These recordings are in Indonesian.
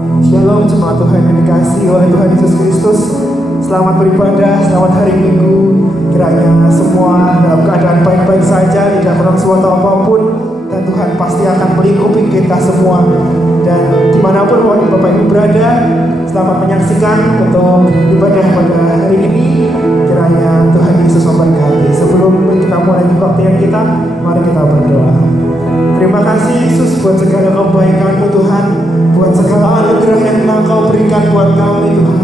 Shalom jemaat Tuhan yang dikasihi oleh Tuhan Yesus Kristus. Selamat beribadah, selamat hari Minggu. Kiranya semua dalam keadaan baik-baik saja, tidak kurang suatu apapun. Dan Tuhan pasti akan melingkupi kita semua. Dan dimanapun Bapak Ibu berada, selamat menyaksikan untuk ibadah pada hari ini. Kiranya Tuhan Yesus memberkati. Sebelum kita mulai kebaktian kita, mari kita berdoa. Terima kasih Yesus buat segala kebaikan-Mu Tuhan, buat segala anugerah yang Engkau berikan buat kami Tuhan.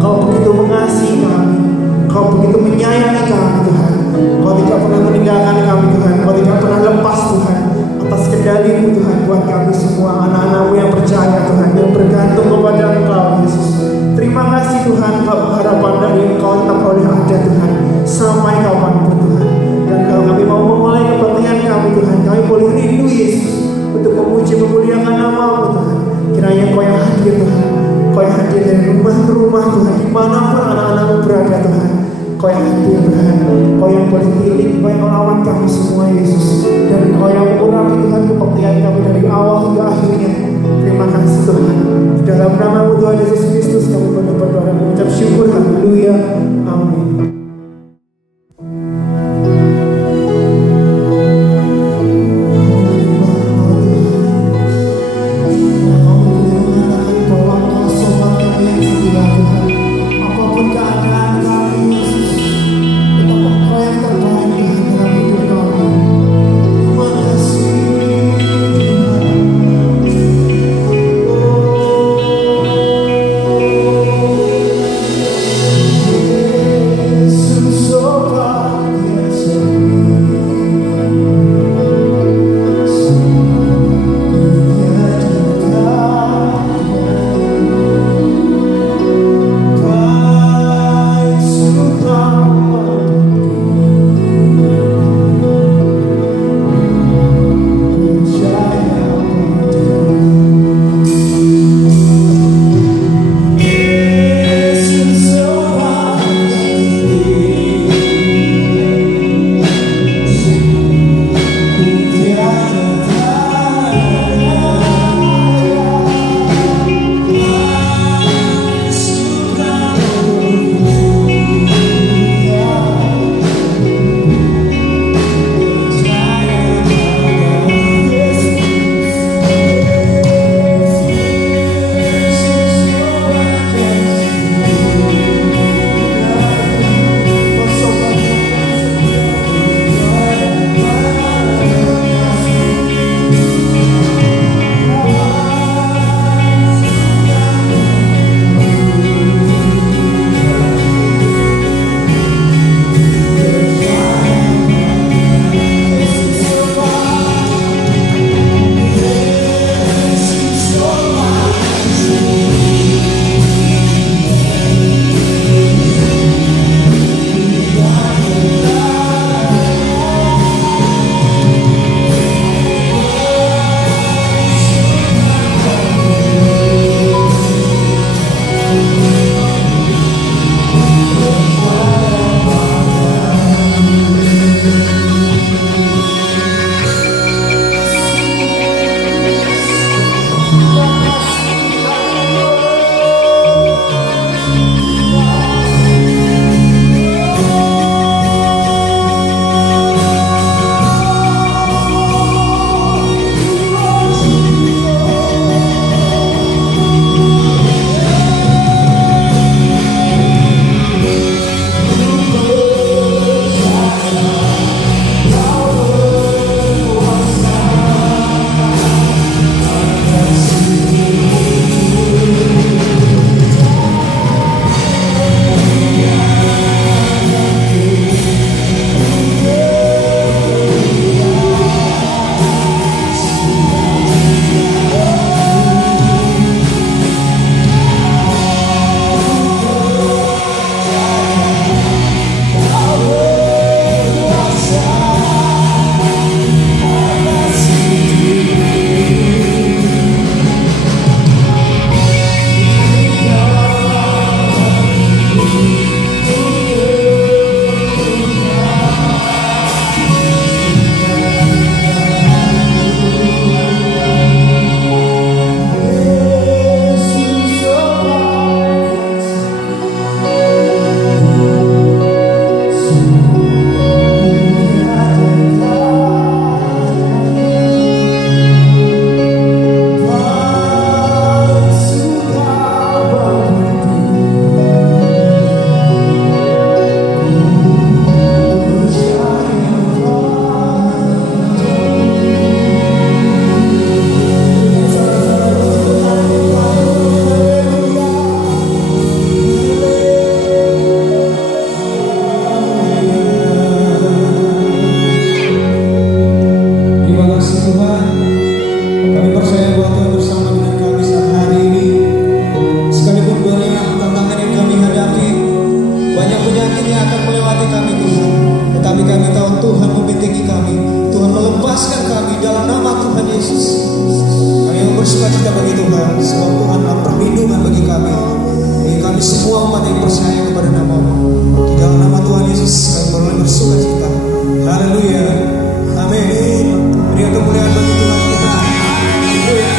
Kau begitu mengasihi kami, Kau begitu menyayangi kami Tuhan. Kau tidak pernah meninggalkan kami Tuhan, Kau tidak pernah lepas Tuhan atas kendali-Mu Tuhan buat kami semua anak-anak-Mu yang percaya Tuhan, yang bergantung kepada Engkau Yesus. Terima kasih Tuhan, harapan dari Engkau tetap boleh ada Tuhan sampai kapanpun Tuhan. Dan kalau kami mau memulai kebaktian kami Tuhan, kami boleh rindu Yesus untuk memuji memuliakan nama-Mu Tuhan. Kiranya Kau yang hadir Tuhan, Kau yang hadir dari rumah ke rumah Tuhan, dimanapun anak-anak-Mu berada Tuhan. Kau yang hadir Tuhan, Kau yang boleh pilih, Kau yang merawat kami semua Yesus. Dan Kau yang mengurapi Tuhan kebaktian kami dari awal hingga akhirnya. Terima kasih Tuhan. Dalam nama-Mu Tuhan Yesus Kristus kami berdoa dan mengucap syukur. Haleluya. Amin. Tuhan, sebab Tuhan adalah perlindungan bagi kami semua umat yang percaya kepada nama-Mu. Di dalam nama Tuhan Yesus kami boleh bersuka cita. Haleluya, amin. Berikan kemuliaan bagi Tuhan kita. Haleluya.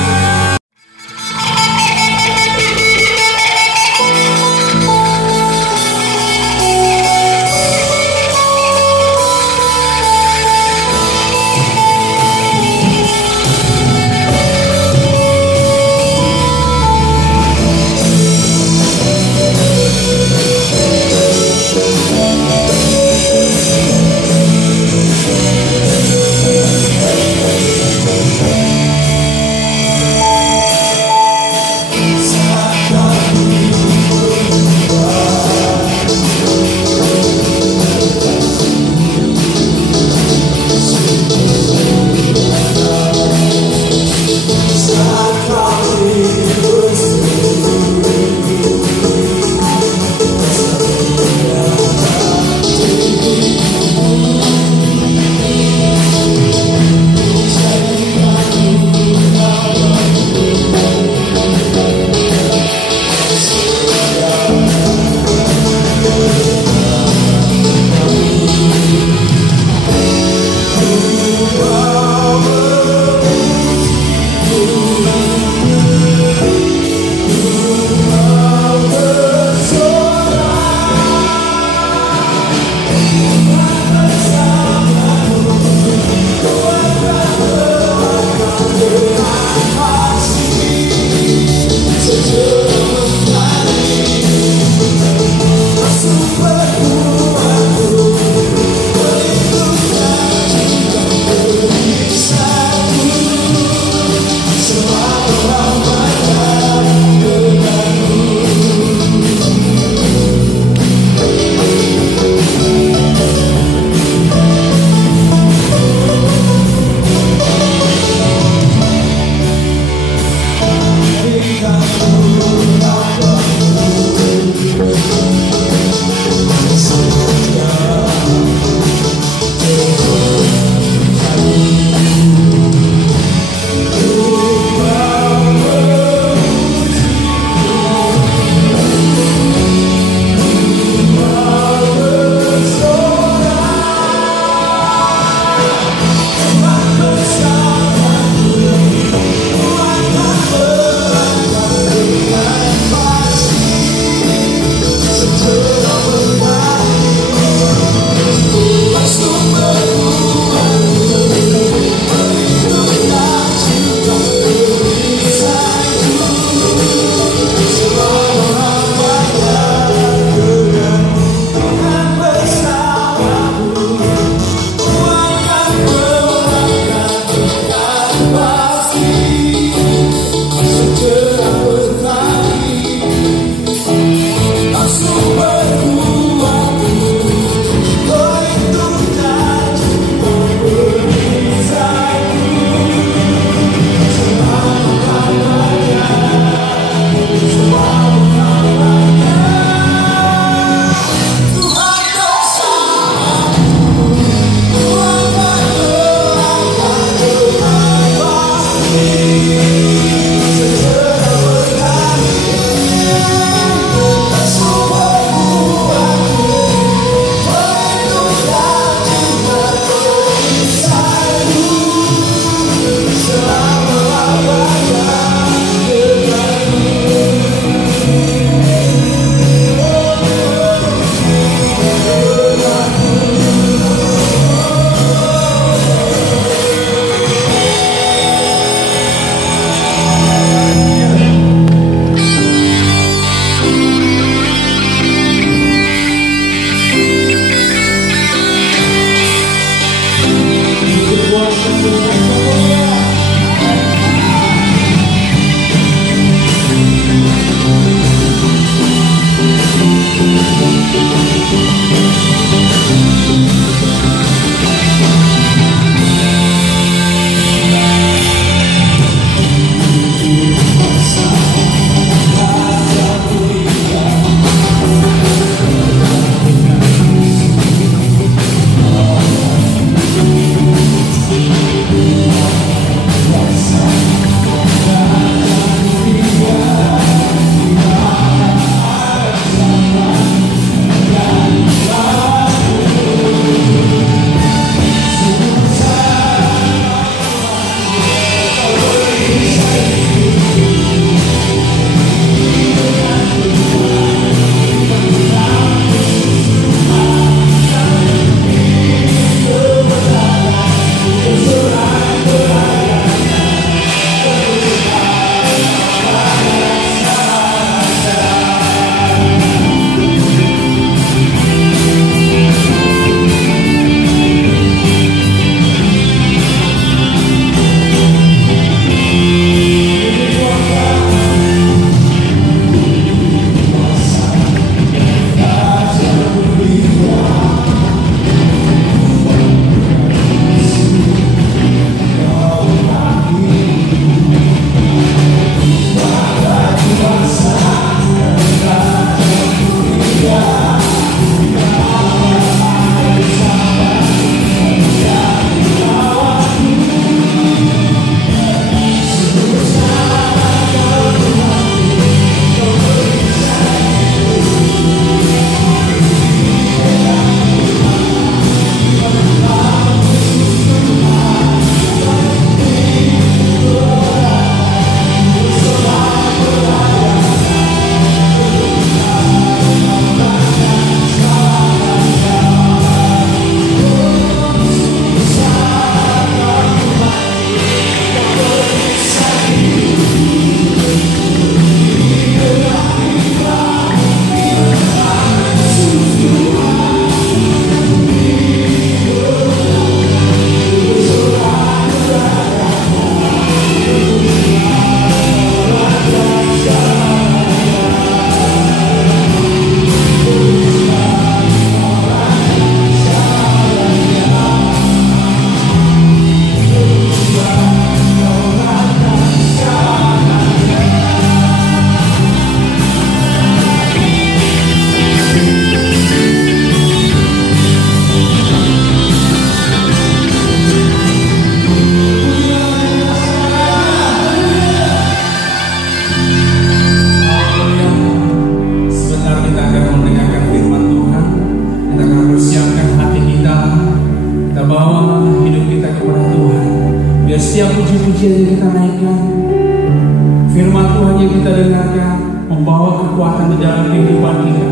Tuhan yang kita dengarkan membawa kekuatan di dalam kehidupan kita.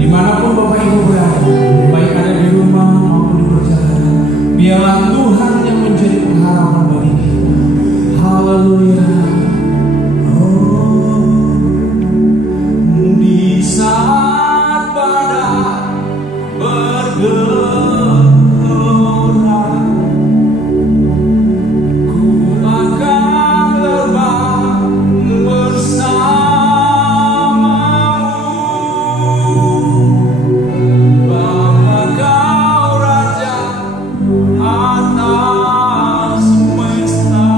Dimanapun Bapak Ibu berada, baik ada di rumah maupun di perjalanan, biarlah Tuhan yang menjadi pengharapan bagi kita. Haleluya. Di saat badai bergelora, ku akan terbang bersamamu, bahwa Kau Raja atas semesta.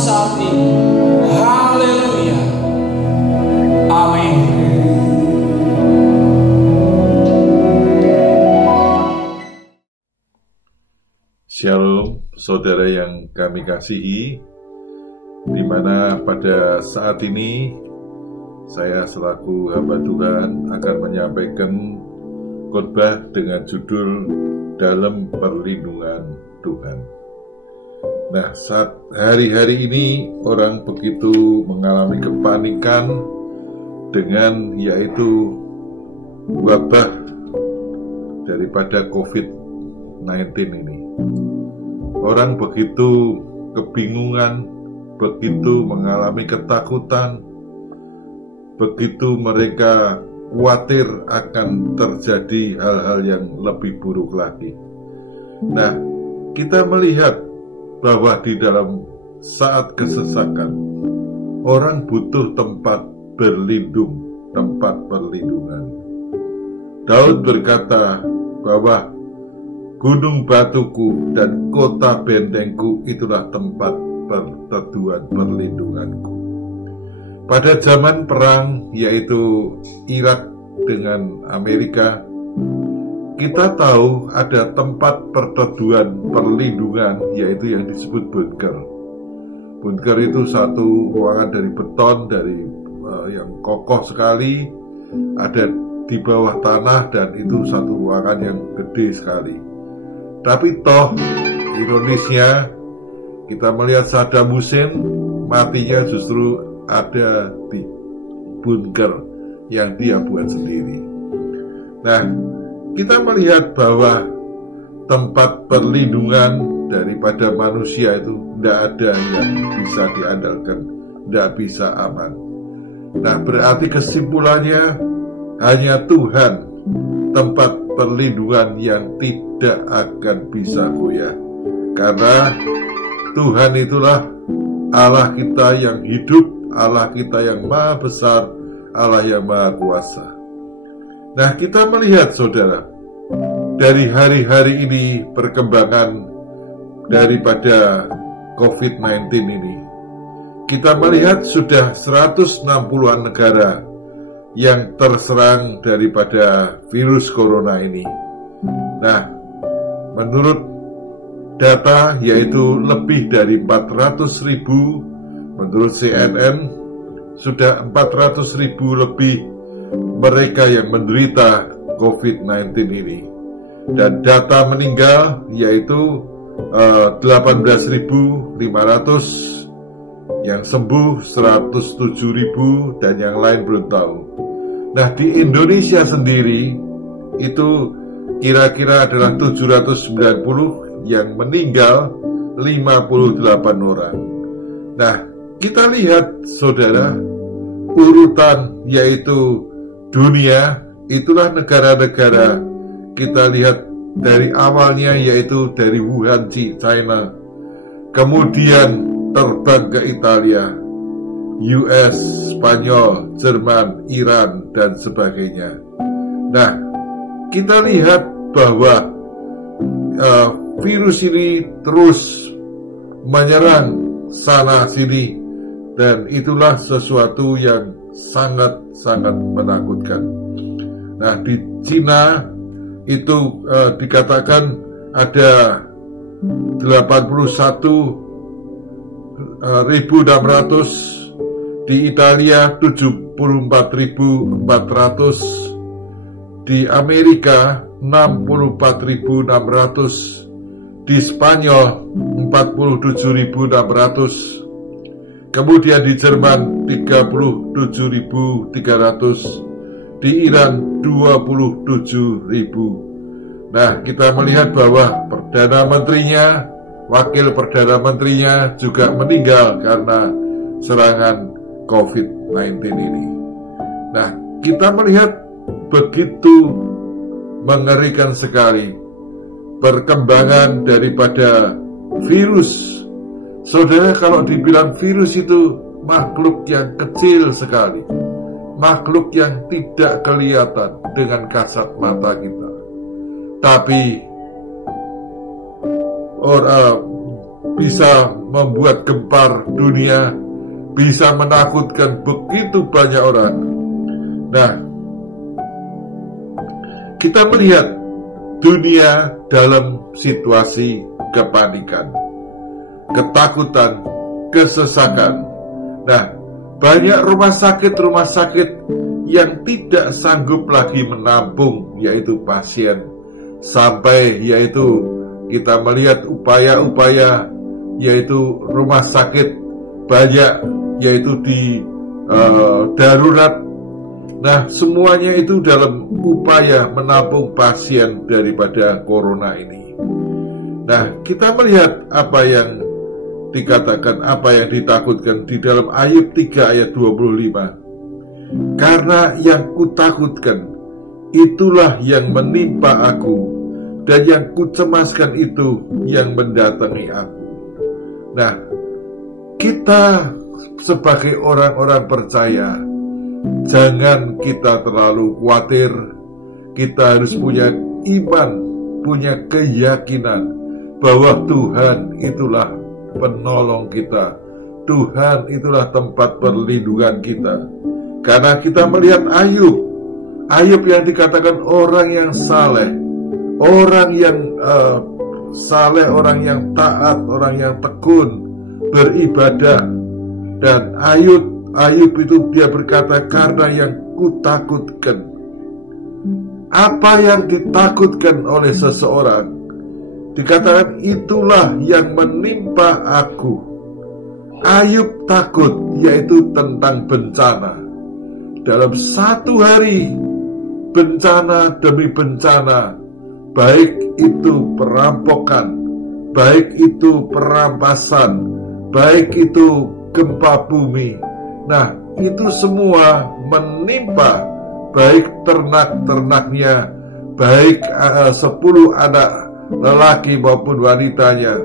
saat ini. Haleluya. Amin. Shalom, saudara yang kami kasihi, di mana pada saat ini saya selaku hamba Tuhan akan menyampaikan khotbah dengan judul Dalam Perlindungan Tuhan. Nah, saat hari-hari ini orang begitu mengalami kepanikan dengan yaitu wabah daripada COVID-19 ini. Orang begitu kebingungan, begitu mengalami ketakutan, begitu mereka khawatir akan terjadi hal-hal yang lebih buruk lagi. Nah, kita melihat bahwa di dalam saat kesesakan, orang butuh tempat berlindung, tempat perlindungan. Daud berkata bahwa gunung batuku dan kota bentengku itulah tempat perteduhan perlindunganku. Pada zaman perang, yaitu Irak dengan Amerika, kita tahu ada tempat perteduhan perlindungan, yaitu yang disebut bunker. Bunker itu satu ruangan dari beton, yang kokoh sekali, ada di bawah tanah, dan itu satu ruangan yang gede sekali. Tapi toh, ironisnya, kita melihat Saddam Hussein matinya justru ada di bunker yang dia buat sendiri. Nah, kita melihat bahwa tempat perlindungan daripada manusia itu tidak ada yang bisa diandalkan, tidak bisa aman. Nah, berarti kesimpulannya hanya Tuhan tempat perlindungan yang tidak akan bisa goyah. Karena Tuhan itulah Allah kita yang hidup, Allah kita yang maha besar, Allah yang maha kuasa. Nah, kita melihat saudara, dari hari-hari ini perkembangan daripada COVID-19 ini, kita melihat sudah 160-an negara yang terserang daripada virus corona ini. Nah, menurut data yaitu lebih dari 400.000, menurut CNN sudah 400.000 lebih mereka yang menderita COVID-19 ini. Dan data meninggal yaitu 18.500, yang sembuh 107.000, dan yang lain belum tahu. Nah, di Indonesia sendiri itu kira-kira adalah 790, yang meninggal 58 orang. Nah, kita lihat saudara, urutan yaitu dunia, itulah negara-negara kita lihat dari awalnya yaitu dari Wuhan, China, kemudian terbang ke Italia, US, Spanyol, Jerman, Iran, dan sebagainya. Nah, kita lihat bahwa virus ini terus menyerang sana sini, dan itulah sesuatu yang sangat-sangat menakutkan. Nah, di Cina itu dikatakan ada 81.600, di Italia 74.400, di Amerika 64.600, di Spanyol 47.600, kemudian di Jerman 37.300, di Iran 27.000. Nah, kita melihat bahwa Perdana Menterinya, Wakil Perdana Menterinya juga meninggal karena serangan COVID-19 ini. Nah, kita melihat begitu mengerikan sekali perkembangan daripada virus. Saudara, kalau dibilang virus itu makhluk yang kecil sekali, makhluk yang tidak kelihatan dengan kasat mata kita, tapi orang bisa membuat gempar dunia, bisa menakutkan begitu banyak orang. Nah, kita melihat dunia dalam situasi kepanikan, ketakutan, kesesakan. Nah, banyak rumah sakit yang tidak sanggup lagi menampung yaitu pasien, sampai yaitu kita melihat upaya-upaya yaitu rumah sakit banyak yaitu di darurat. Nah, semuanya itu dalam upaya menampung pasien daripada corona ini. Nah, kita melihat apa yang dikatakan, apa yang ditakutkan di dalam Ayub 3 ayat 25. Karena yang kutakutkan itulah yang menimpa aku, dan yang kucemaskan itu yang mendatangi aku. Nah, kita sebagai orang-orang percaya, jangan kita terlalu khawatir. Kita harus punya iman, punya keyakinan bahwa Tuhan itulah penolong kita. Tuhan itulah tempat perlindungan kita. Karena kita melihat Ayub yang dikatakan orang yang saleh, orang yang saleh, orang yang taat, orang yang tekun, beribadah. Dan Ayub itu dia berkata, karena yang kutakutkan. Apa yang ditakutkan oleh seseorang, dikatakan itulah yang menimpa aku. Ayub takut, yaitu tentang bencana. Dalam satu hari, bencana demi bencana, baik itu perampokan, baik itu perampasan, baik itu gempa bumi. Nah, itu semua menimpa baik ternak-ternaknya, baik 10 anak lelaki maupun wanitanya.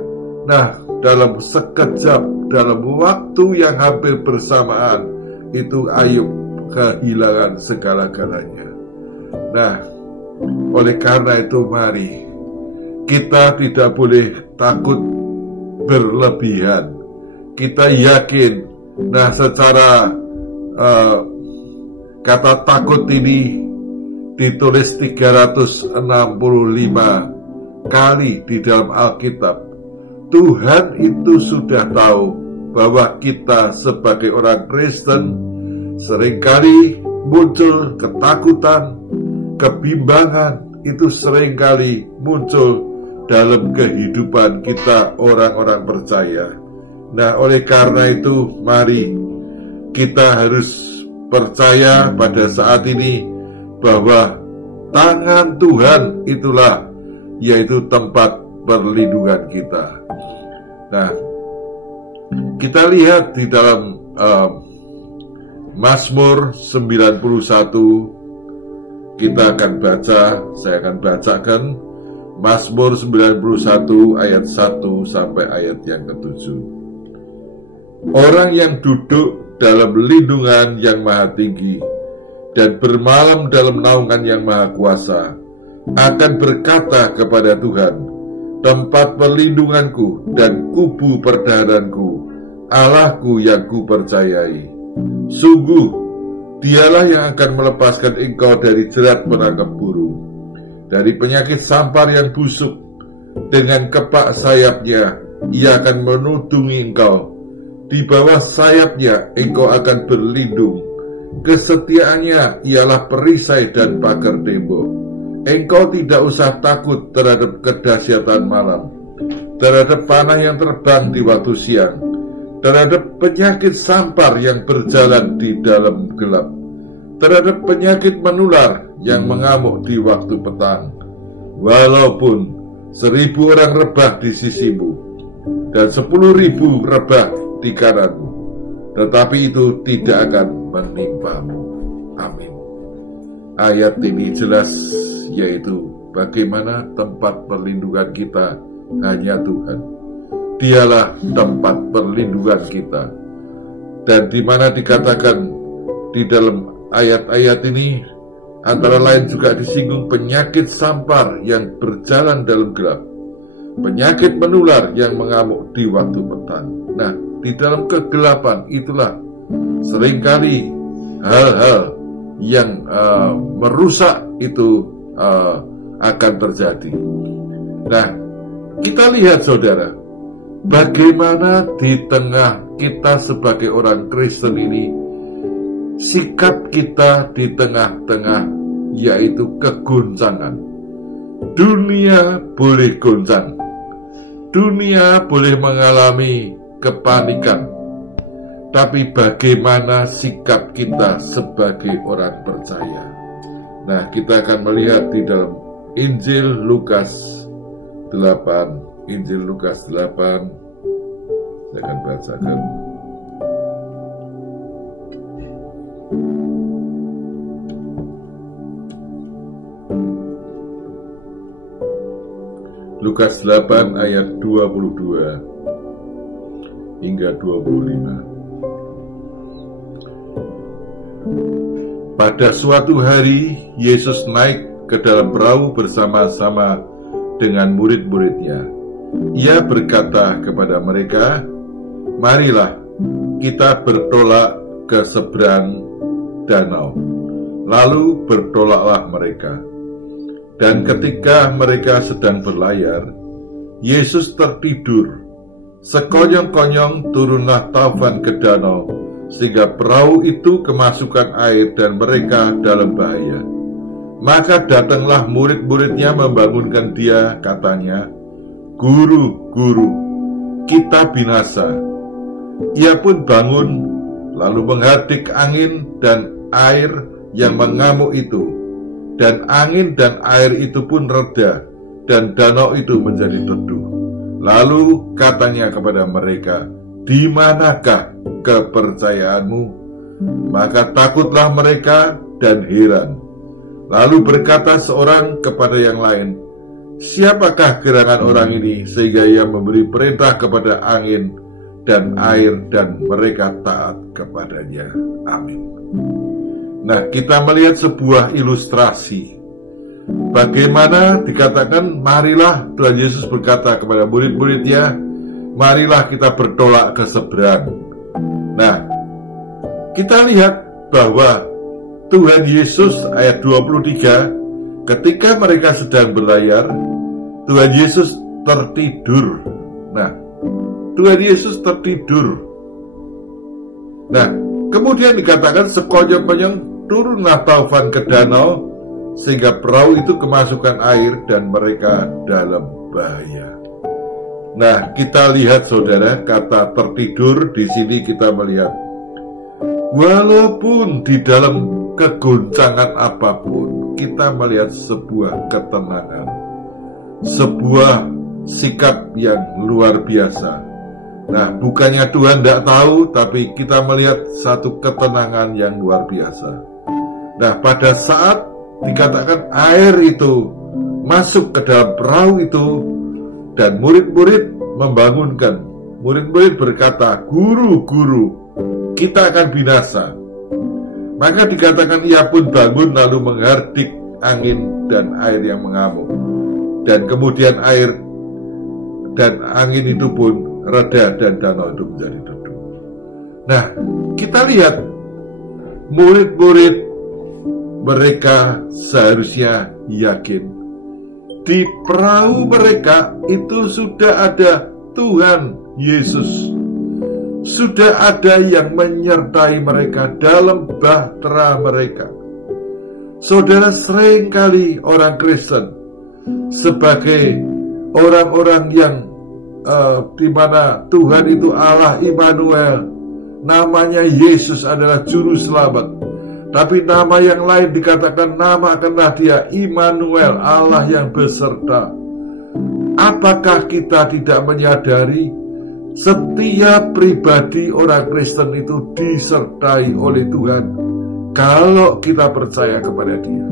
Nah, dalam sekejap, dalam waktu yang hampir bersamaan, itu Ayub kehilangan segala-galanya. Nah, oleh karena itu mari kita tidak boleh takut berlebihan. Kita yakin, nah secara kata takut ini ditulis 365 kali di dalam Alkitab. Tuhan itu sudah tahu bahwa kita sebagai orang Kristen seringkali muncul ketakutan, kebimbangan, itu seringkali muncul dalam kehidupan kita orang-orang percaya. Nah, oleh karena itu mari kita harus percaya pada saat ini bahwa tangan Tuhan itulah yaitu tempat perlindungan kita. Nah, kita lihat di dalam Mazmur 91, kita akan baca, saya akan bacakan Mazmur 91 ayat 1 sampai ayat yang ke-7. Orang yang duduk dalam lindungan yang maha tinggi dan bermalam dalam naungan yang maha kuasa akan berkata kepada Tuhan, tempat perlindunganku dan kubu pertahananku, Allahku yang kupercayai. Sungguh, dialah yang akan melepaskan engkau dari jerat penangkap burung, dari penyakit sampar yang busuk. Dengan kepak sayapnya, ia akan menudungi engkau. Di bawah sayapnya, engkau akan berlindung. Kesetiaannya ialah perisai dan pagar tembok. Engkau tidak usah takut terhadap kedahsyatan malam, terhadap panah yang terbang di waktu siang, terhadap penyakit sampar yang berjalan di dalam gelap, terhadap penyakit menular yang mengamuk di waktu petang. Walaupun 1000 orang rebah di sisimu dan 10.000 rebah di kananmu, tetapi itu tidak akan menimpamu. Amin. Ayat ini jelas, yaitu bagaimana tempat perlindungan kita hanya Tuhan. Dialah tempat perlindungan kita. Dan di mana dikatakan di dalam ayat-ayat ini, antara lain juga disinggung penyakit sampar yang berjalan dalam gelap. penyakit menular yang mengamuk di waktu petang. Nah, di dalam kegelapan itulah seringkali hal-hal yang merusak itu akan terjadi. Nah, kita lihat saudara, bagaimana di tengah kita sebagai orang Kristen ini, sikap kita di tengah-tengah yaitu kegoncangan. Dunia boleh goncang, dunia boleh mengalami kepanikan, tapi bagaimana sikap kita sebagai orang percaya? Nah, kita akan melihat di dalam Injil Lukas 8. Injil Lukas 8, saya akan bacakan. Lukas 8 ayat 22 hingga 25. Pada suatu hari, Yesus naik ke dalam perahu bersama-sama dengan murid-muridnya. Ia berkata kepada mereka, "Marilah kita bertolak ke seberang danau." Lalu bertolaklah mereka. Dan ketika mereka sedang berlayar, Yesus tertidur. Sekonyong-konyong turunlah taufan ke danau, sehingga perahu itu kemasukan air dan mereka dalam bahaya. Maka datanglah murid-muridnya membangunkan dia, katanya, "Guru, Guru, kita binasa." Ia pun bangun, lalu menghadik angin dan air yang mengamuk itu, dan angin dan air itu pun reda, dan danau itu menjadi teduh. Lalu katanya kepada mereka, "Di manakah kepercayaanmu?" Maka takutlah mereka dan heran. Lalu berkata seorang kepada yang lain, "Siapakah gerangan orang ini sehingga ia memberi perintah kepada angin dan air dan mereka taat kepadanya?" Amin. Nah, kita melihat sebuah ilustrasi bagaimana dikatakan, marilah, Tuhan Yesus berkata kepada murid-muridnya, "Marilah kita bertolak ke seberang." Nah, kita lihat bahwa Tuhan Yesus ayat 23, ketika mereka sedang berlayar, Tuhan Yesus tertidur. Nah, Tuhan Yesus tertidur. Nah, kemudian dikatakan sekonyong-konyong turunlah taufan ke danau, sehingga perahu itu kemasukan air dan mereka dalam bahaya. Nah, kita lihat saudara, kata tertidur di sini kita melihat, walaupun di dalam kegoncangan apapun, kita melihat sebuah ketenangan, sebuah sikap yang luar biasa. Nah, bukannya Tuhan tidak tahu, tapi kita melihat satu ketenangan yang luar biasa. Nah, pada saat dikatakan air itu masuk ke dalam perahu itu, dan murid-murid membangunkan, murid-murid berkata, "Guru, Guru, kita akan binasa." Maka dikatakan ia pun bangun lalu menghardik angin dan air yang mengamuk. Dan kemudian air dan angin itu pun reda dan danau itu menjadi teduh. Nah, kita lihat murid-murid mereka seharusnya yakin di perahu mereka itu sudah ada Tuhan Yesus. Sudah ada yang menyertai mereka dalam bahtera mereka. Saudara, seringkali orang Kristen sebagai orang-orang yang di mana Tuhan itu Allah Immanuel, namanya Yesus adalah Juru Selamat, tapi nama yang lain dikatakan namakanlah dia Immanuel, Allah yang beserta. Apakah kita tidak menyadari setiap pribadi orang Kristen itu disertai oleh Tuhan kalau kita percaya kepada Dia,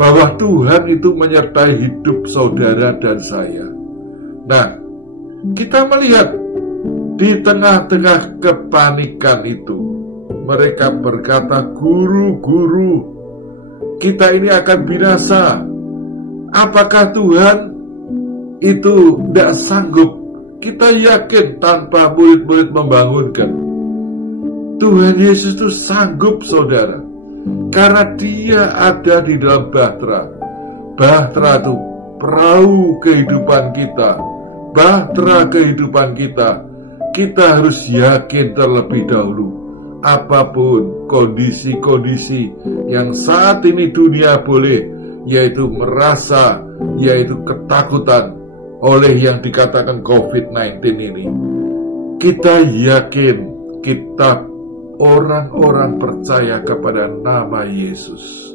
bahwa Tuhan itu menyertai hidup saudara dan saya. Nah, kita melihat di tengah-tengah kepanikan itu, mereka berkata, "Guru, Guru, kita ini akan binasa." Apakah Tuhan itu tidak sanggup, kita yakin tanpa murid-murid membangunkan, Tuhan Yesus itu sanggup, saudara, karena Dia ada di dalam bahtera. Bahtera itu perahu kehidupan kita, bahtera kehidupan kita. Kita harus yakin terlebih dahulu, apapun kondisi-kondisi yang saat ini dunia boleh, yaitu merasa, yaitu ketakutan oleh yang dikatakan COVID-19 ini, kita yakin, kita orang-orang percaya kepada nama Yesus.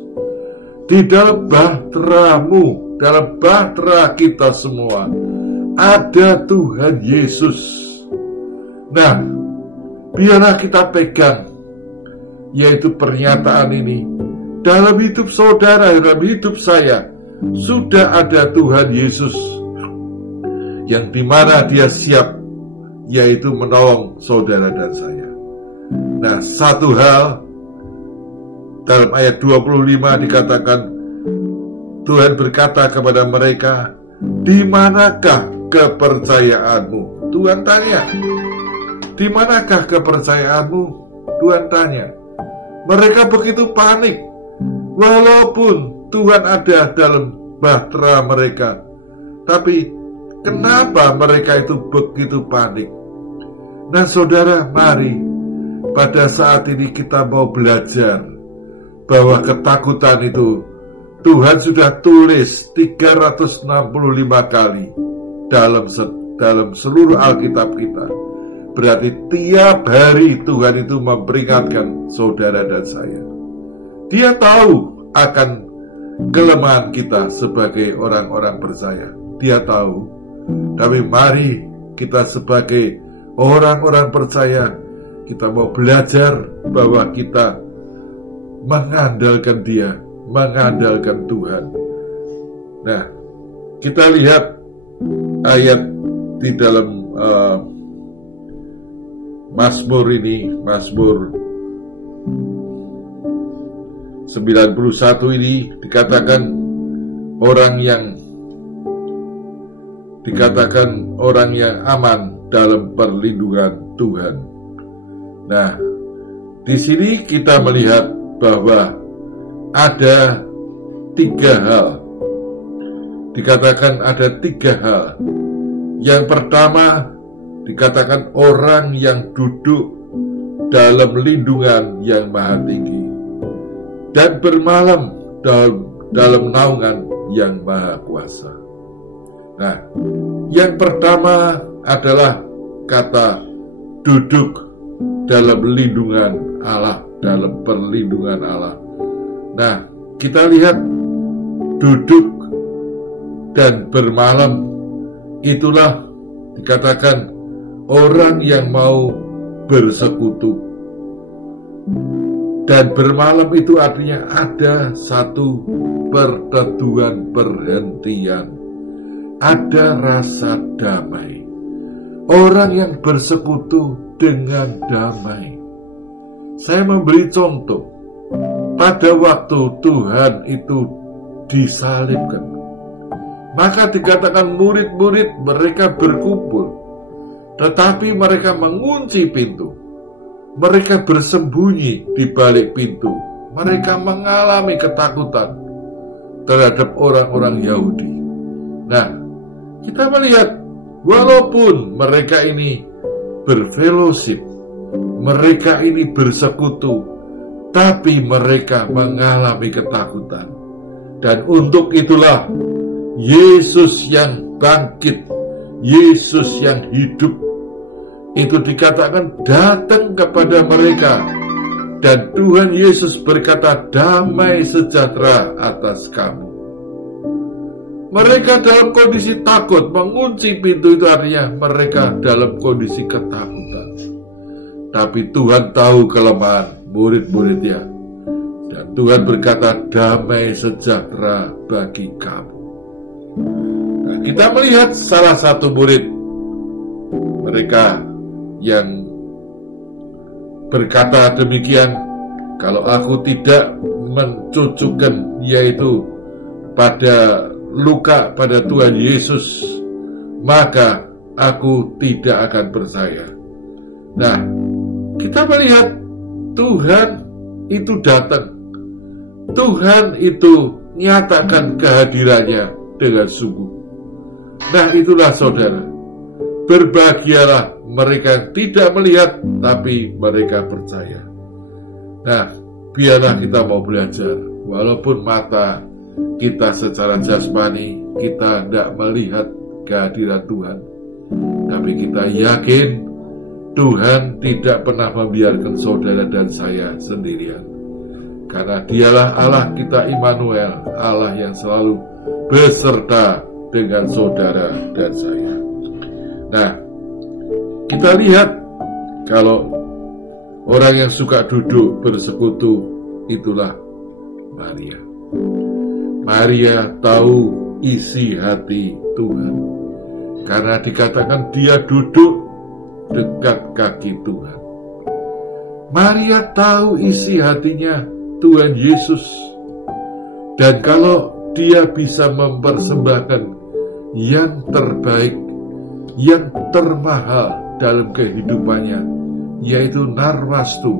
Di dalam bahteramu, dalam bahtera kita semua, ada Tuhan Yesus. Nah, biarlah kita pegang, yaitu pernyataan ini. Dalam hidup saudara, dalam hidup saya, sudah ada Tuhan Yesus, yang dimana Dia siap, yaitu menolong saudara dan saya. Nah, satu hal, dalam ayat 25 dikatakan, Tuhan berkata kepada mereka, di manakah kepercayaanmu? Tuhan tanya, di manakah kepercayaanmu? Tuhan tanya. Mereka begitu panik, walaupun Tuhan ada dalam bahtera mereka. Tapi kenapa mereka itu begitu panik? Nah, saudara, mari pada saat ini kita mau belajar bahwa ketakutan itu Tuhan sudah tulis 365 kali dalam seluruh Alkitab kita. Berarti tiap hari Tuhan itu memperingatkan saudara dan saya. Dia tahu akan kelemahan kita sebagai orang-orang percaya. Dia tahu. Tapi mari kita sebagai orang-orang percaya, kita mau belajar bahwa kita mengandalkan Dia, mengandalkan Tuhan. Nah, kita lihat ayat di dalam Mazmur ini, Mazmur 91 ini dikatakan orang yang aman dalam perlindungan Tuhan. Nah, di sini kita melihat bahwa ada 3 hal. Dikatakan ada 3 hal. Yang pertama, dikatakan orang yang duduk dalam lindungan yang maha tinggi dan bermalam dalam naungan yang maha kuasa. Nah, yang pertama adalah kata duduk dalam lindungan Allah, dalam perlindungan Allah. Nah, kita lihat duduk dan bermalam, itulah dikatakan orang yang mau bersekutu. Dan bermalam itu artinya ada satu perteduhan, perhentian, ada rasa damai. Orang yang bersekutu dengan damai. Saya memberi contoh, pada waktu Tuhan itu disalibkan, maka dikatakan murid-murid mereka berkumpul, tetapi mereka mengunci pintu. Mereka bersembunyi di balik pintu. Mereka mengalami ketakutan terhadap orang-orang Yahudi. Nah, kita melihat walaupun mereka ini berfellowship, mereka ini bersekutu, tapi mereka mengalami ketakutan. Dan untuk itulah Yesus yang bangkit, Yesus yang hidup, itu dikatakan datang kepada mereka. Dan Tuhan Yesus berkata, damai sejahtera atas kamu. Mereka dalam kondisi takut, mengunci pintu itu artinya mereka dalam kondisi ketakutan. Tapi Tuhan tahu kelemahan murid-muridnya. Dan Tuhan berkata, damai sejahtera bagi kamu. Nah, kita melihat salah satu murid mereka yang berkata demikian, kalau aku tidak mencucukkan, yaitu pada luka pada Tuhan Yesus, maka aku tidak akan percaya. Nah, kita melihat Tuhan itu datang. Tuhan itu nyatakan kehadirannya dengan sungguh. Nah, itulah saudara, berbahagialah mereka yang tidak melihat tapi mereka percaya. Nah, biarlah kita mau belajar, walaupun mata kita secara jasmani kita tidak melihat kehadiran Tuhan, tapi kita yakin Tuhan tidak pernah membiarkan saudara dan saya sendirian, karena Dialah Allah kita Immanuel, Allah yang selalu beserta dengan saudara dan saya. Nah, kita lihat kalau orang yang suka duduk bersekutu itulah Maria. Maria tahu isi hati Tuhan, karena dikatakan dia duduk dekat kaki Tuhan. Maria tahu isi hatinya Tuhan Yesus, dan kalau dia bisa mempersembahkan yang terbaik, yang termahal dalam kehidupannya, yaitu narwastu,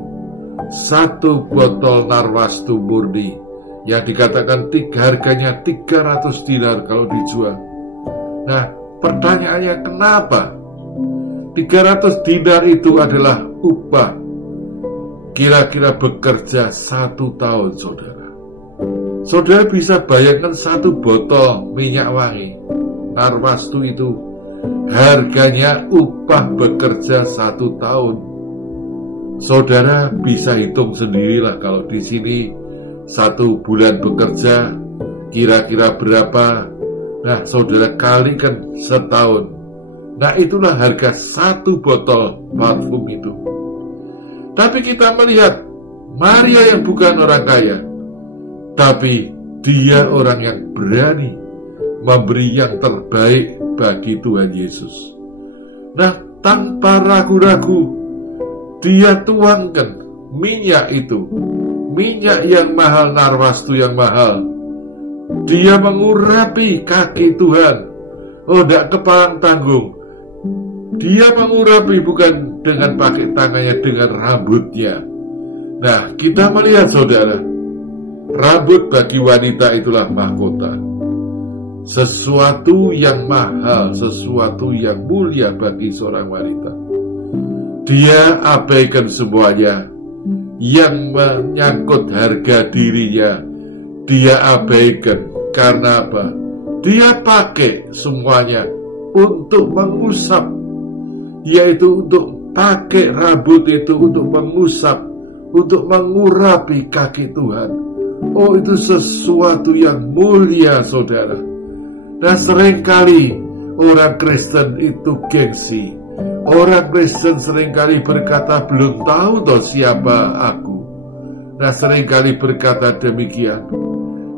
1 botol narwastu murni yang dikatakan harganya 300 dinar kalau dijual. Nah, pertanyaannya kenapa? 300 dinar itu adalah upah kira-kira bekerja 1 tahun, saudara. Saudara bisa bayangkan 1 botol minyak wangi narwastu itu harganya upah bekerja 1 tahun. Saudara bisa hitung sendirilah kalau di sini 1 bulan bekerja kira-kira berapa. Nah, saudara kalikan setahun. Nah, itulah harga 1 botol parfum itu. Tapi kita melihat Maria yang bukan orang kaya, tapi dia orang yang berani memberi yang terbaik bagi Tuhan Yesus. Nah, tanpa ragu-ragu dia tuangkan minyak itu, minyak yang mahal, narwastu yang mahal. Dia mengurapi kaki Tuhan. Oh, tidak kepalang tanggung. Dia mengurapi bukan dengan pakai tangannya, dengan rambutnya. Nah, kita melihat saudara, rambut bagi wanita itulah mahkota, sesuatu yang mahal, sesuatu yang mulia bagi seorang wanita. Dia abaikan semuanya yang menyangkut harga dirinya. Dia abaikan karena apa? Dia pakai semuanya untuk mengusap, yaitu untuk pakai rambut itu untuk mengusap, untuk mengurapi kaki Tuhan. Oh, itu sesuatu yang mulia, saudara. Nah, seringkali orang Kristen itu gengsi. Orang Kristen seringkali berkata, belum tahu toh siapa aku. Nah, seringkali berkata demikian.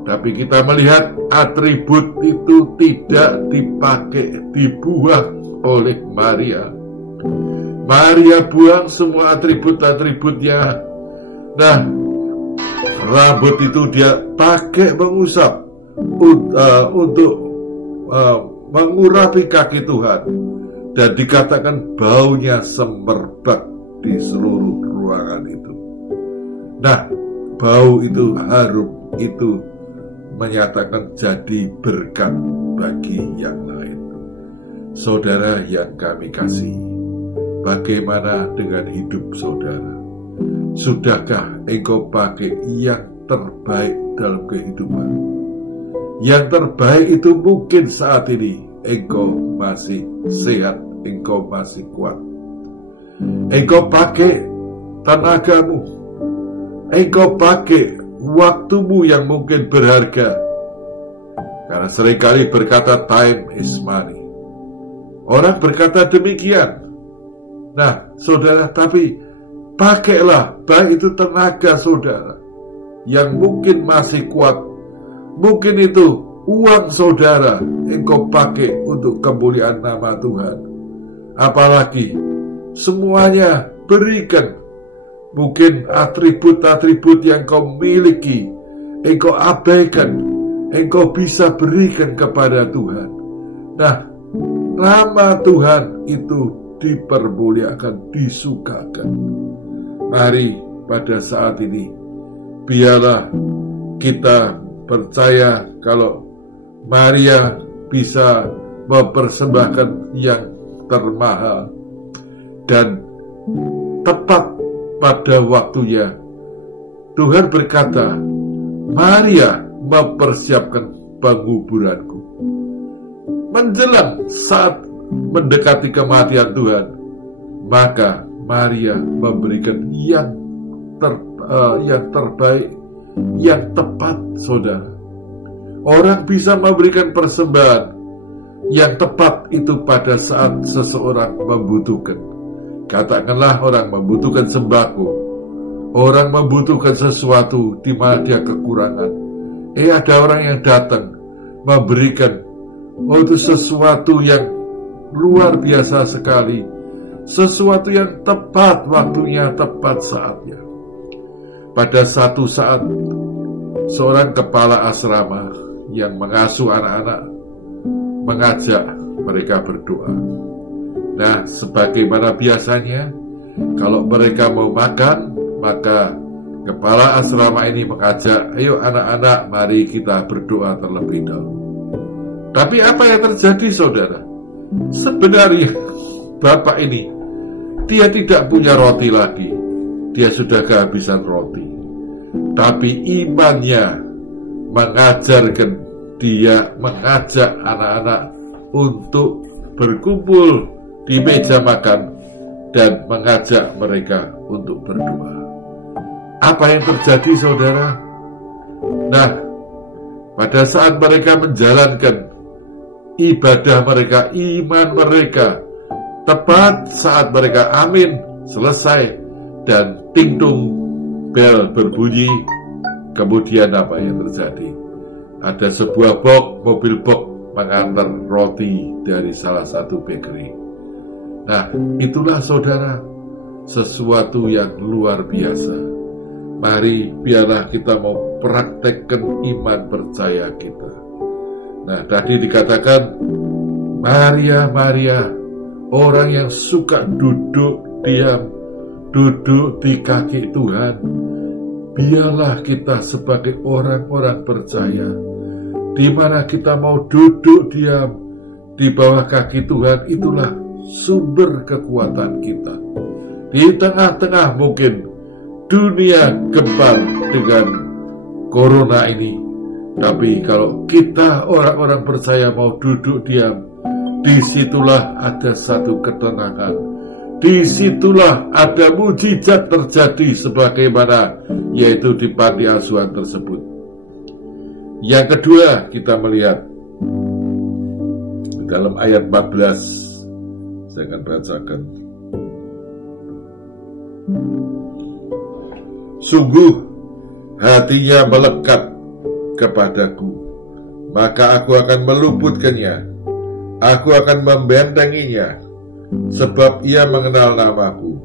Tapi kita melihat atribut itu tidak dipakai, dibuang oleh Maria. Maria buang semua atribut-atributnya. Nah, rambut itu dia pakai mengusap untuk mengurapi kaki Tuhan. Dan dikatakan baunya semerbak di seluruh ruangan itu. Nah, bau itu harum, itu menyatakan jadi berkat bagi yang lain. Saudara yang kami kasihi, bagaimana dengan hidup saudara? Sudahkah engkau pakai yang terbaik dalam kehidupan? Yang terbaik itu mungkin saat ini engkau masih sehat, engkau masih kuat. Engkau pakai tenagamu, engkau pakai waktumu yang mungkin berharga. Karena seringkali berkata time is money. Orang berkata demikian. Nah, saudara, tapi pakailah, baik itu tenaga saudara yang mungkin masih kuat. Mungkin itu uang saudara engkau pakai untuk kemuliaan nama Tuhan. Apalagi semuanya berikan. Mungkin atribut-atribut yang kau miliki engkau abaikan, engkau bisa berikan kepada Tuhan. Nah, nama Tuhan itu dipermuliakan, disukakan. Mari pada saat ini, biarlah kita percaya kalau Maria bisa mempersembahkan yang termahal dan tepat pada waktunya. Tuhan berkata, Maria mempersiapkan penguburanku. Menjelang saat mendekati kematian Tuhan, maka Maria memberikan yang terbaik, yang tepat, saudara. Orang bisa memberikan persembahan yang tepat itu pada saat seseorang membutuhkan. Katakanlah orang membutuhkan sembako, orang membutuhkan sesuatu di mana dia kekurangan. Ada orang yang datang memberikan itu sesuatu yang luar biasa sekali, sesuatu yang tepat waktunya, tepat saatnya. Pada satu saat, seorang kepala asrama yang mengasuh anak-anak mengajak mereka berdoa. Nah, sebagaimana biasanya, kalau mereka mau makan, maka kepala asrama ini mengajak, ayo anak-anak, mari kita berdoa terlebih dahulu. Tapi apa yang terjadi, saudara? Sebenarnya bapak ini, dia tidak punya roti lagi. Dia sudah kehabisan roti. Tapi imannya mengajarkan dia mengajak anak-anak untuk berkumpul di meja makan dan mengajak mereka untuk berdoa. Apa yang terjadi, saudara? Nah, pada saat mereka menjalankan ibadah mereka, iman mereka, tepat saat mereka amin selesai dan ting-tung bel berbunyi, kemudian apa yang terjadi? Ada sebuah mobil box mengantar roti dari salah satu bakery. Nah, itulah saudara, sesuatu yang luar biasa. Mari biarlah kita mau praktekkan iman percaya kita. Nah, tadi dikatakan Maria, Maria, orang yang suka duduk diam, duduk di kaki Tuhan. Biarlah kita sebagai orang-orang percaya, di mana kita mau duduk diam di bawah kaki Tuhan, itulah sumber kekuatan kita. Di tengah-tengah mungkin dunia gempar dengan corona ini, tapi kalau kita orang-orang percaya mau duduk diam, disitulah ada satu ketenangan, disitulah ada mujizat terjadi sebagaimana yaitu di panti asuhan tersebut. Yang kedua, kita melihat dalam ayat 14, saya akan bacakan. Sungguh hatinya melekat kepadaku, maka aku akan meluputkannya, aku akan membentenginya, sebab ia mengenal namaku.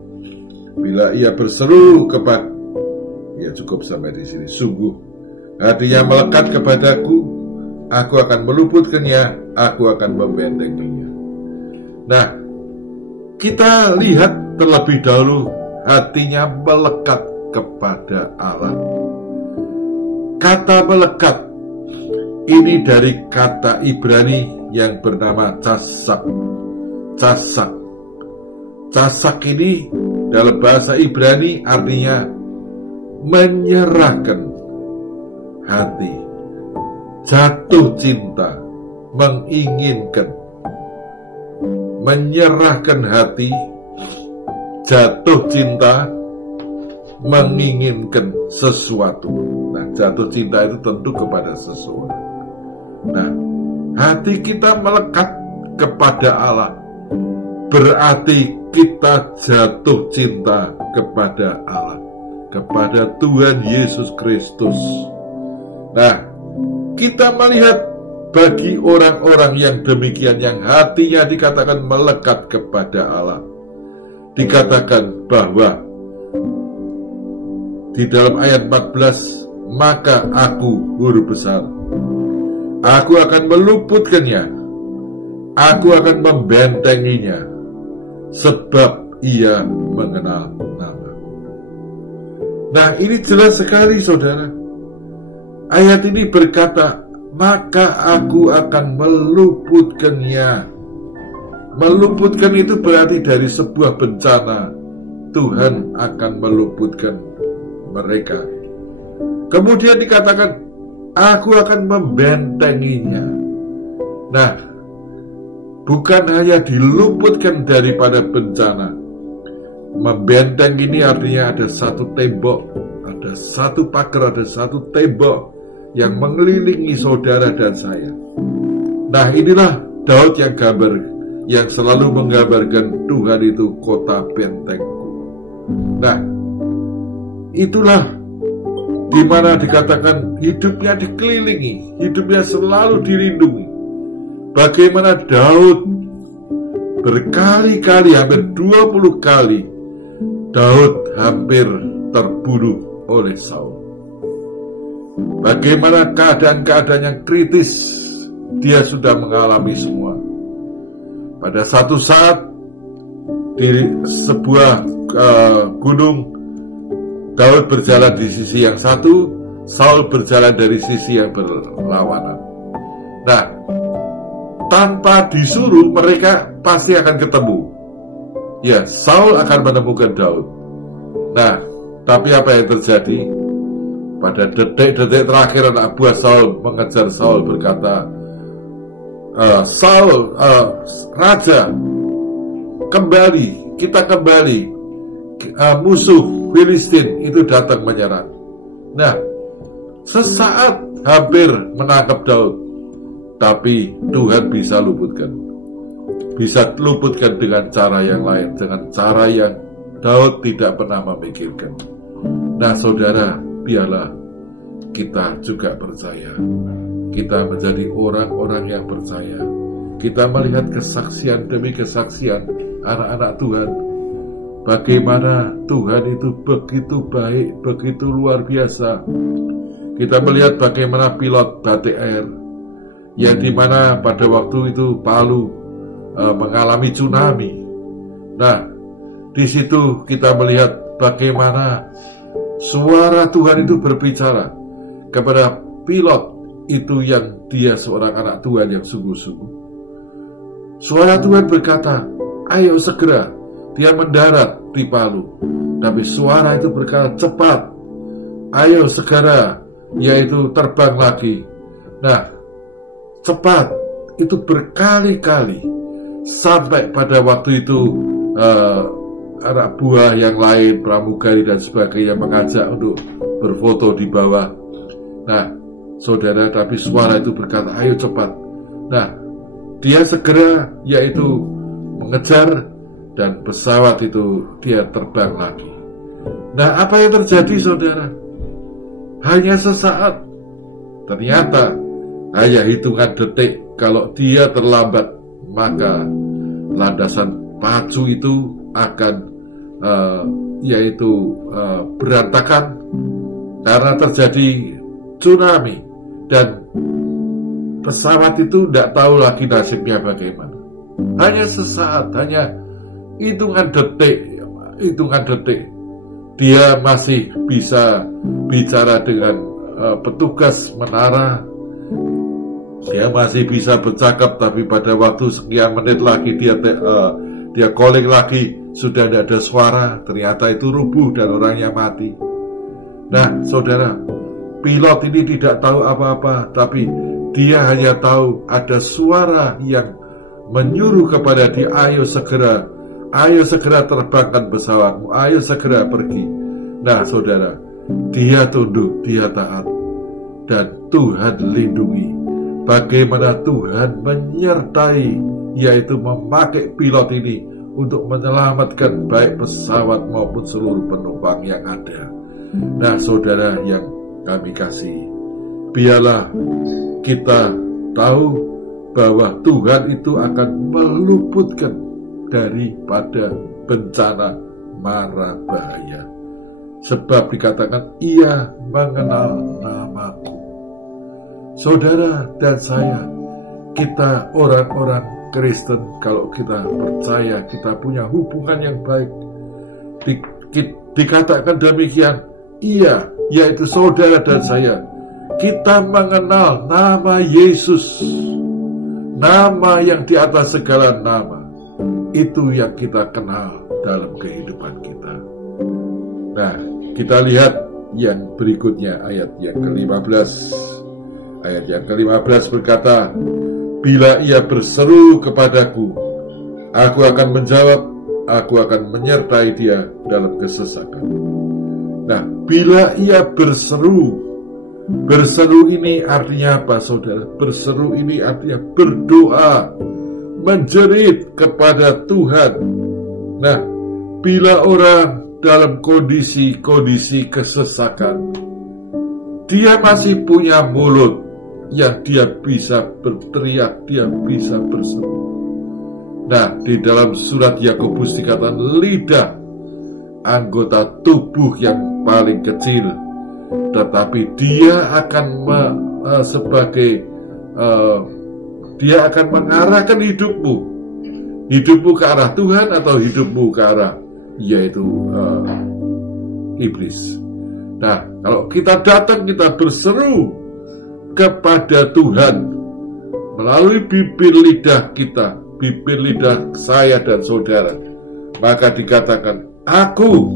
Bila ia berseru kepada, ya cukup sampai di sini. Sungguh hatinya melekat kepadaku, aku akan meluputkannya, aku akan membentenginya. Nah, kita lihat terlebih dahulu hatinya melekat kepada Allah. Kata melekat ini dari kata Ibrani yang bernama casak. Casak. Casak ini dalam bahasa Ibrani artinya menyerahkan hati, jatuh cinta, menginginkan, menyerahkan hati, jatuh cinta, menginginkan sesuatu. Nah, jatuh cinta itu tentu kepada sesuatu. Nah, hati kita melekat kepada Allah, berarti kita jatuh cinta kepada Allah, kepada Tuhan Yesus Kristus. Nah, kita melihat bagi orang-orang yang demikian, yang hatinya dikatakan melekat kepada Allah, dikatakan bahwa di dalam ayat 14, maka aku huruf besar, aku akan meluputkannya, Aku akan membentenginya, sebab ia mengenal nama. Nah, ini jelas sekali, saudara. Ayat ini berkata, maka aku akan meluputkannya. Meluputkan itu berarti dari sebuah bencana, Tuhan akan meluputkan mereka. Kemudian dikatakan, aku akan membentenginya. Nah, bukan hanya diluputkan daripada bencana. Membenteng ini artinya ada satu tembok, ada satu pagar, ada satu tembok yang mengelilingi saudara dan saya. Nah, inilah Daud yang selalu menggambarkan Tuhan itu kota bentengku. Nah, itulah di mana dikatakan hidupnya dikelilingi, hidupnya selalu dilindungi. Bagaimana Daud berkali-kali, hampir 20 kali, Daud hampir terbunuh oleh Saul. Bagaimana keadaan-keadaan yang kritis dia sudah mengalami semua. Pada satu saat di sebuah gunung, Daud berjalan di sisi yang satu, Saul berjalan dari sisi yang berlawanan. Nah, tanpa disuruh mereka pasti akan ketemu. Ya, Saul akan menemukan Daud. Nah, tapi apa yang terjadi? Pada detik-detik terakhir anak buah Saul mengejar Saul berkata, Saul, Raja, kembali, kita kembali. Musuh Filistin itu datang menyerang. Nah, sesaat hampir menangkap Daud, tapi Tuhan bisa luputkan. Bisa luputkan dengan cara yang lain, dengan cara yang Daud tidak pernah memikirkan. Nah, saudara, biarlah kita juga percaya. Kita menjadi orang-orang yang percaya. Kita melihat kesaksian demi kesaksian anak-anak Tuhan. Bagaimana Tuhan itu begitu baik, begitu luar biasa. Kita melihat bagaimana pilot batik air, yang dimana pada waktu itu Palu mengalami tsunami. Nah, di situ kita melihat bagaimana suara Tuhan itu berbicara kepada pilot itu yang dia seorang anak Tuhan yang sungguh-sungguh. Suara Tuhan berkata, ayo segera. Dia mendarat di Palu. Tapi suara itu berkata, cepat, ayo segera, yaitu terbang lagi. Nah, cepat, itu berkali-kali. Sampai pada waktu itu anak buah yang lain, pramugari dan sebagainya mengajak untuk berfoto di bawah. Nah, saudara, tapi suara itu berkata, ayo cepat. Nah, dia segera, yaitu mengejar, dan pesawat itu dia terbang lagi. Nah, apa yang terjadi, saudara? Hanya sesaat. Ternyata hanya hitungan detik. Kalau dia terlambat, maka landasan pacu itu akan berantakan karena terjadi tsunami, dan pesawat itu tidak tahu lagi nasibnya bagaimana. Hanya sesaat, hanya hitungan detik, dia masih bisa bicara dengan petugas menara. Dia masih bisa bercakap, tapi pada waktu sekian menit lagi dia calling lagi, sudah tidak ada suara. Ternyata itu rubuh dan orangnya mati. Nah, saudara, pilot ini tidak tahu apa-apa, tapi dia hanya tahu ada suara yang menyuruh kepada dia, ayo segera terbangkan pesawatmu, ayo segera pergi. Nah, saudara, dia tunduk, dia taat, dan Tuhan lindungi. Bagaimana Tuhan menyertai, yaitu memakai pilot ini untuk menyelamatkan baik pesawat maupun seluruh penumpang yang ada. Nah, saudara yang kami kasih, biarlah kita tahu bahwa Tuhan itu akan meluputkan daripada bencana mara bahaya. Sebab dikatakan, ia mengenal namaku. Saudara dan saya, kita orang-orang Kristen, kalau kita percaya, kita punya hubungan yang baik, dikatakan demikian, iya, yaitu saudara dan saya, kita mengenal nama Yesus, nama yang di atas segala nama. Itu yang kita kenal dalam kehidupan kita. Nah, kita lihat yang berikutnya, ayat yang ke-15. Ayat yang ke-15 berkata, bila ia berseru kepadaku, aku akan menjawab, aku akan menyertai dia dalam kesesakan. Nah, bila ia berseru ini artinya apa, saudara? Berseru ini artinya berdoa, menjerit kepada Tuhan. Nah, bila orang dalam kondisi kesesakan, dia masih punya mulut yang dia bisa berteriak, dia bisa berseru. Nah, di dalam surat Yakobus dikatakan lidah anggota tubuh yang paling kecil, tetapi dia akan dia akan mengarahkan hidupmu ke arah Tuhan atau hidupmu ke arah yaitu iblis. Nah, kalau kita datang, kita berseru kepada Tuhan melalui bibir lidah kita, bibir lidah saya dan saudara, maka dikatakan aku,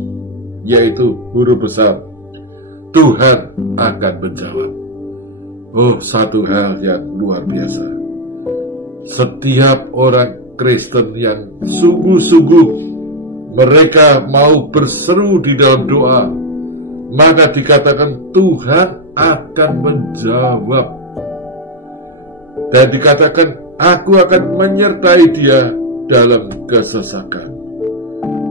yaitu huruf besar, Tuhan akan menjawab. Oh, satu hal yang luar biasa. Setiap orang Kristen yang sungguh-sungguh mereka mau berseru di dalam doa, maka dikatakan Tuhan akan menjawab. Dan dikatakan aku akan menyertai dia dalam kesesakan.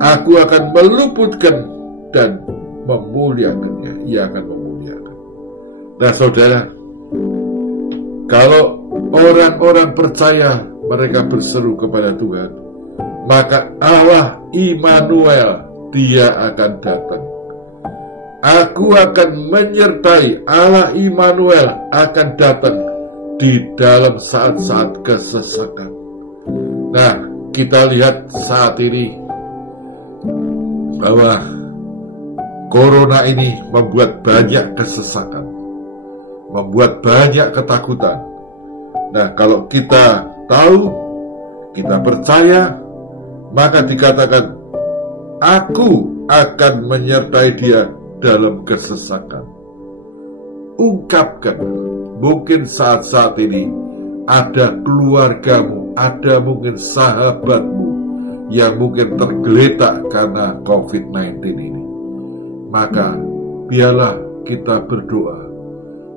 Aku akan meluputkan dan memuliakannya. Ia akan memuliakan. Nah, saudara, kalau orang-orang percaya mereka berseru kepada Tuhan, maka Allah Immanuel, dia akan datang. Aku akan menyertai, Allah Immanuel akan datang di dalam saat-saat kesesakan. Nah, kita lihat saat ini bahwa corona ini membuat banyak kesesakan, membuat banyak ketakutan. Nah, kalau kita tahu, kita percaya, maka dikatakan aku akan menyertai dia dalam kesesakan. Ungkapkan, mungkin saat-saat ini ada keluargamu, ada mungkin sahabatmu yang mungkin tergeletak karena COVID-19 ini. Maka biarlah kita berdoa.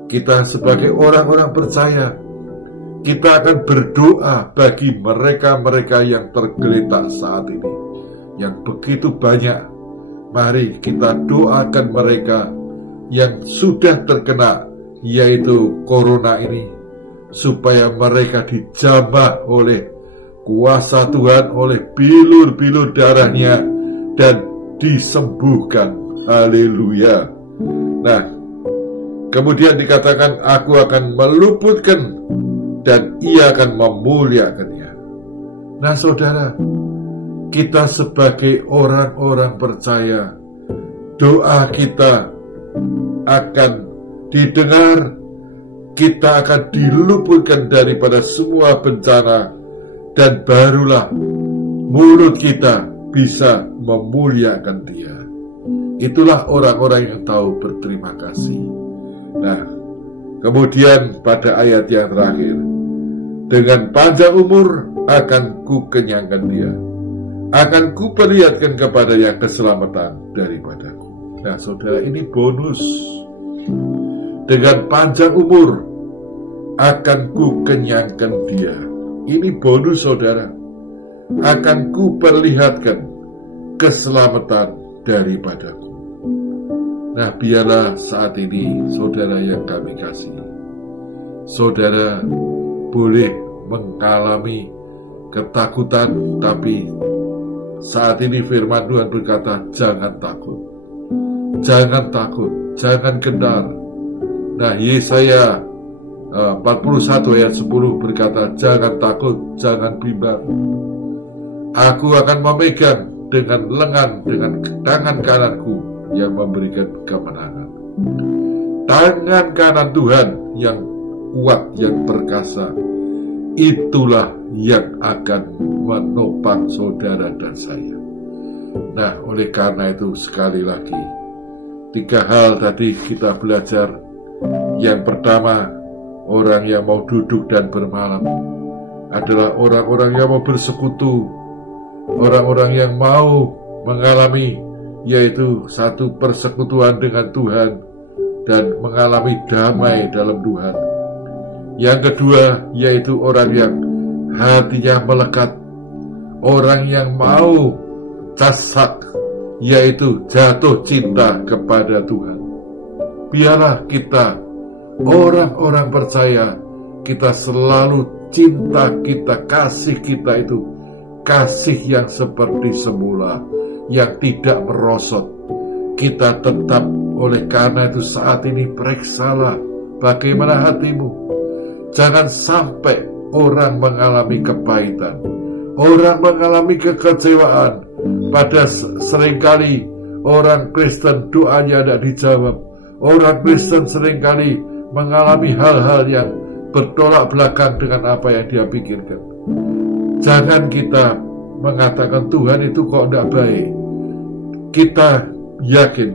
Kita sebagai orang-orang percaya, kita akan berdoa bagi mereka-mereka yang tergeletak saat ini, yang begitu banyak. Mari kita doakan mereka yang sudah terkena, yaitu corona ini, supaya mereka dijamah oleh kuasa Tuhan, oleh bilur-bilur darahnya, dan disembuhkan. Haleluya. Nah, kemudian dikatakan aku akan meluputkan dan ia akan memuliakannya. Nah, saudara, kita sebagai orang-orang percaya, doa kita akan didengar, kita akan diluputkan daripada semua bencana, dan barulah mulut kita bisa memuliakan Dia. Itulah orang-orang yang tahu berterima kasih. Nah, kemudian pada ayat yang terakhir, dengan panjang umur akan ku kenyangkan dia, akan ku perlihatkan kepada yang keselamatan daripadaku. Nah, saudara, ini bonus. Dengan panjang umur akan ku kenyangkan dia. Ini bonus, saudara. Akan ku perlihatkan keselamatan daripadaku. Nah, biarlah saat ini, saudara yang kami kasih, saudara boleh mengalami ketakutan, tapi saat ini firman Tuhan berkata, jangan takut, jangan takut, jangan gentar. Nah, Yesaya 41 ayat 10 berkata, jangan takut, jangan bimbang. Aku akan memegang dengan lengan, dengan tangan kananku yang memberikan kemenangan. Tangan kanan Tuhan yang kuat, yang perkasa, itulah yang akan menopang saudara dan saya. Nah, oleh karena itu sekali lagi, 3 hal tadi kita belajar. Yang pertama, orang yang mau duduk dan bermalam adalah orang-orang yang mau bersekutu, orang-orang yang mau mengalami yaitu satu persekutuan dengan Tuhan dan mengalami damai dalam Tuhan. Yang kedua, yaitu orang yang hatinya melekat, orang yang mau casak, yaitu jatuh cinta kepada Tuhan. Biarlah kita, orang-orang percaya, kita selalu cinta kita, kasih kita itu kasih yang seperti semula, yang tidak merosot. Kita tetap, oleh karena itu saat ini periksalah bagaimana hatimu. Jangan sampai orang mengalami kepahitan, orang mengalami kekecewaan. Pada seringkali orang Kristen doanya tidak dijawab. Orang Kristen seringkali mengalami hal-hal yang bertolak belakang dengan apa yang dia pikirkan. Jangan kita mengatakan Tuhan itu kok tidak baik. Kita yakin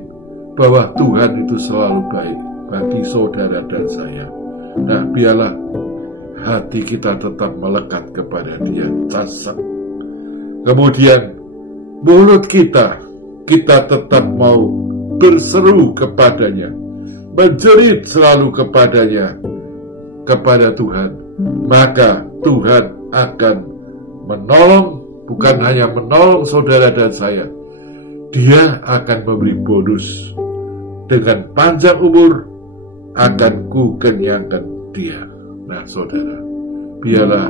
bahwa Tuhan itu selalu baik bagi saudara dan saya. Nah, biarlah hati kita tetap melekat kepada Dia, casak. Kemudian mulut kita tetap mau berseru kepadanya, menjerit selalu kepadanya, kepada Tuhan. Maka Tuhan akan menolong, bukan hanya menolong saudara dan saya, Dia akan memberi bonus. Dengan panjang umur akan ku kenyangkan dia. Nah saudara, biarlah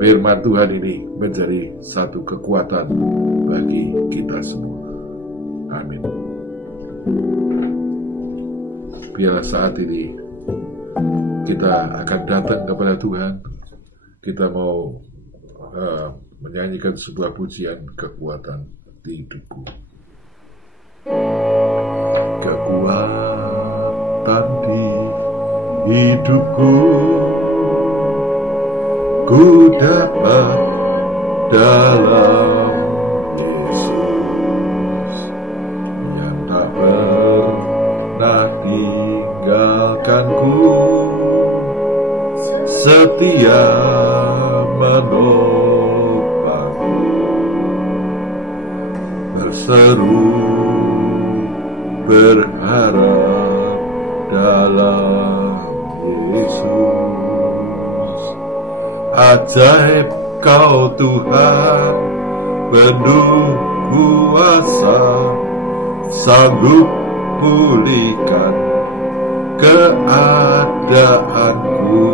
firman Tuhan ini menjadi satu kekuatan bagi kita semua. Amin. Biarlah saat ini kita akan datang kepada Tuhan. Kita mau menyanyikan sebuah pujian, kekuatan di hidupku. Kekuatan di hidupku, ku dapat dalam Yesus yang tak pernah tinggalkanku, setia menopangku, berseru berharap dalam Yesus. Ajaib Kau Tuhan, penuh kuasa, sanggup pulihkan keadaanku.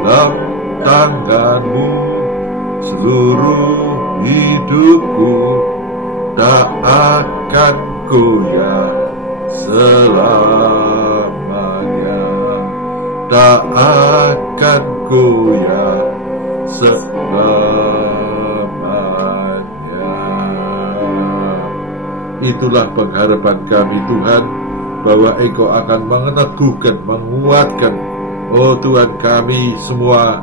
Dalam tangan-Mu seluruh hidupku tak akan goyah selamanya, tak akan goyah selamanya. Itulah pengharapan kami Tuhan, bahwa Engkau akan meneguhkan, menguatkan, oh Tuhan, kami semua,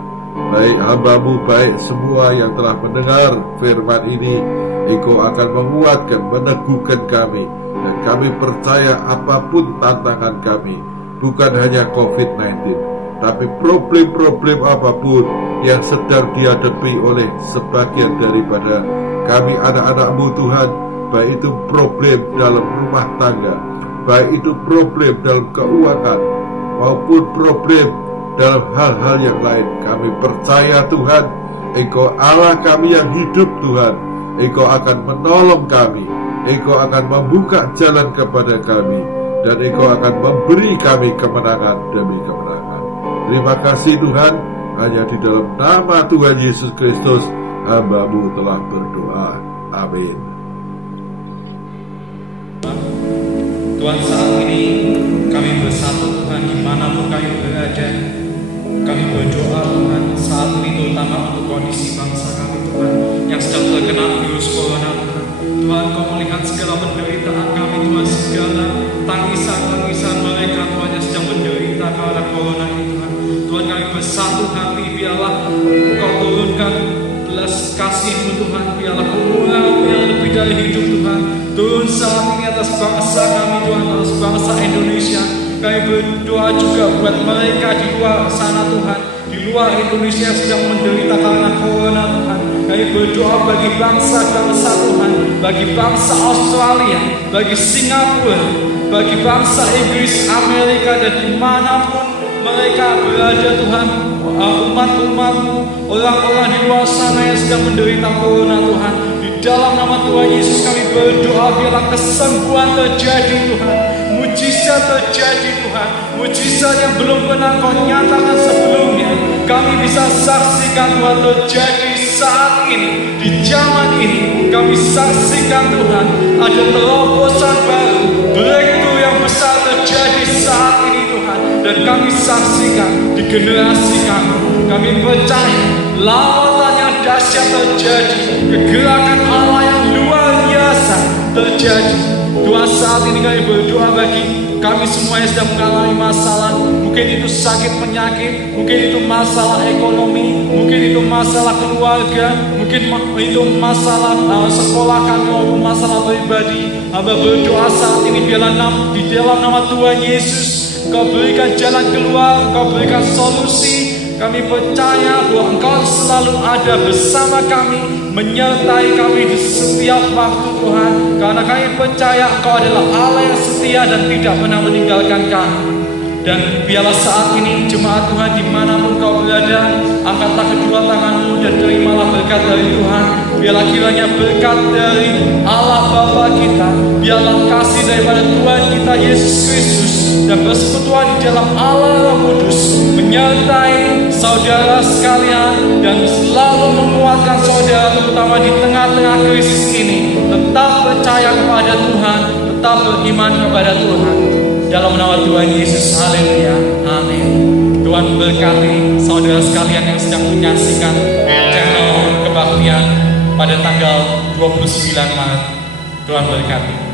baik hamba-Mu, baik semua yang telah mendengar firman ini. Engkau akan menguatkan, meneguhkan kami. Dan kami percaya apapun tantangan kami, bukan hanya COVID-19, tapi problem-problem apapun yang sedang dihadapi oleh sebagian daripada kami anak-anak-Mu Tuhan, baik itu problem dalam rumah tangga, baik itu problem dalam keuangan, maupun problem dalam hal-hal yang lain. Kami percaya Tuhan, Engkau Allah kami yang hidup Tuhan. Engkau akan menolong kami, Engkau akan membuka jalan kepada kami, dan Engkau akan memberi kami kemenangan demi kemenangan. Terima kasih Tuhan, hanya di dalam nama Tuhan Yesus Kristus hamba-Mu telah berdoa. Amin. Tuhan, saat ini kami bersatu Tuhan dimanapun kami berada, kami berdoa Tuhan saat ini terutama untuk kondisi bangsa kami Tuhan yang sedang terkena virus corona Tuhan. Tuhan, Kau melihat segala penderitaan kami Tuhan, segala tangisan-tangisan mereka Tuhan yang sedang menderita karena corona ini Tuhan. Tuhan, kami bersatu hati, biarlah Kau turunkan belas kasih-Mu Tuhan, biarlah kemuliaan yang lebih dari hidup Tuhan turun saat ini atas bangsa kami Tuhan, atas bangsa Indonesia. Kami berdoa juga buat mereka di luar sana Tuhan, di luar Indonesia sedang menderita karena corona Tuhan. Kami berdoa bagi bangsa-bangsa Tuhan, bagi bangsa Australia, bagi Singapura, bagi bangsa Inggris, Amerika, dan dimanapun mereka berada Tuhan, umat-umat-Mu, orang-orang di luar sana yang sedang menderita corona Tuhan. Di dalam nama Tuhan Yesus kami berdoa, biarlah kesembuhan terjadi Tuhan, mujizat terjadi Tuhan, mujizat yang belum pernah Kau nyatakan sebelumnya. Kami bisa saksikan Tuhan terjadi saat ini, di zaman ini. Kami saksikan Tuhan ada terobosan baru, breakthrough yang besar terjadi saat ini Tuhan. Dan kami saksikan di generasi kami. Kami percaya lawatan yang dahsyat terjadi, kegerakan Allah yang luar biasa terjadi. Tuhan, saat ini kami berdoa bagi kami semua yang sedang mengalami masalah. Mungkin itu sakit penyakit, mungkin itu masalah ekonomi, mungkin itu masalah keluarga, mungkin itu masalah sekolah kami maupun masalah pribadi. Hamba berdoa saat ini, biarlah di dalam nama Tuhan Yesus Kau berikan jalan keluar, Kau berikan solusi. Kami percaya bahwa Engkau selalu ada bersama kami, menyertai kami di setiap waktu Tuhan. Karena kami percaya Engkau adalah Allah yang setia dan tidak pernah meninggalkan kami. Dan biarlah saat ini jemaat Tuhan dimanapun kau berada, angkatlah kedua tanganmu dan terimalah berkat dari Tuhan. Biarlah kiranya berkat dari Allah Bapa kita, biarlah kasih daripada Tuhan kita Yesus Kristus dan persekutuan di dalam Allah Roh Kudus menyertai saudara sekalian dan selalu menguatkan saudara, terutama di tengah-tengah krisis ini. Tetap percaya kepada Tuhan, tetap beriman kepada Tuhan. Dalam nama Tuhan Yesus, haleluya, amin. Tuhan berkati saudara sekalian yang sedang menyaksikan channel kebaktian pada tanggal 29 Maret. Tuhan berkati.